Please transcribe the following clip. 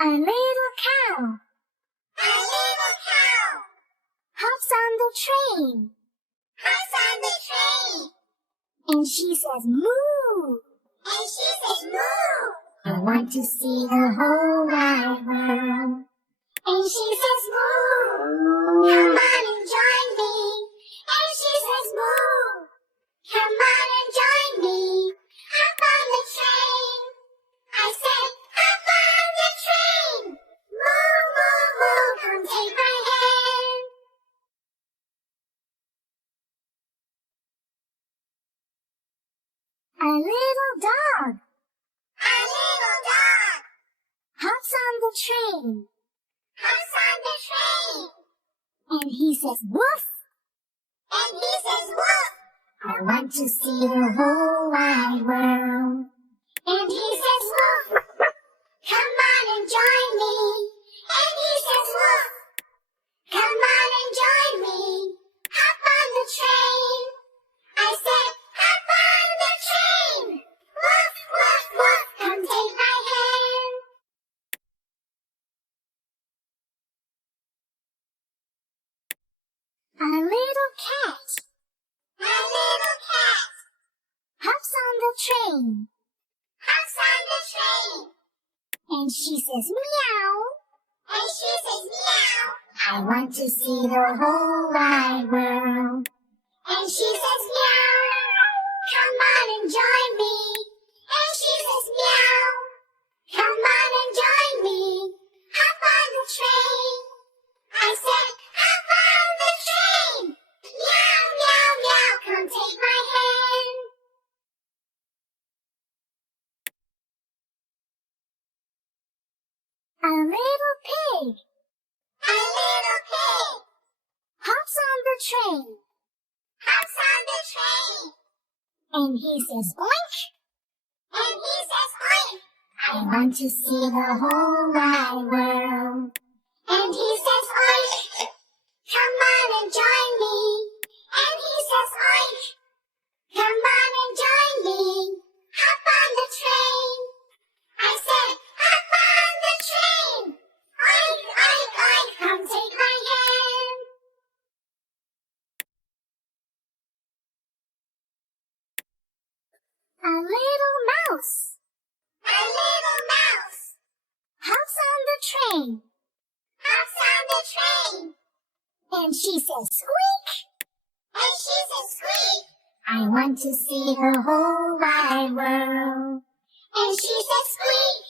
A little cow hops on the train. And she says, moo. I want to see the whole wide world. And she says, moo. Come on and join me. And she says, moo. Come on and join me. Hop on the train. I said, hop on the train. Moo, moo, moo. Come take my hand. A little dog hops on the train. And he says, woof. I want to see the whole wide world. And he says, woof. Come on and join me. And he says, woof. Come on and join me. Hop on the train. I said, hop on the train. Woof, woof, woof. Come take my hand. A little cat hops on the train. And she says, meow. I want to see the whole wide world. And she says, meow. Come on and join me. And she says, meow. Come on and join me. Hop on the train. I said, hop on the train. Meow, meow, meow. Come take my hand. A little pig hops on the train. And he says, oink. I want to see the whole wide world. And he says, oink. Come on and join me. And he says, oink. Come on and join me. Hop on the train. I said, hop on the train. Oink, oink, oink. Come take my hand. A little mouse hops on the train. And she says, squeak. I want to see the whole wide world. And she says, squeak.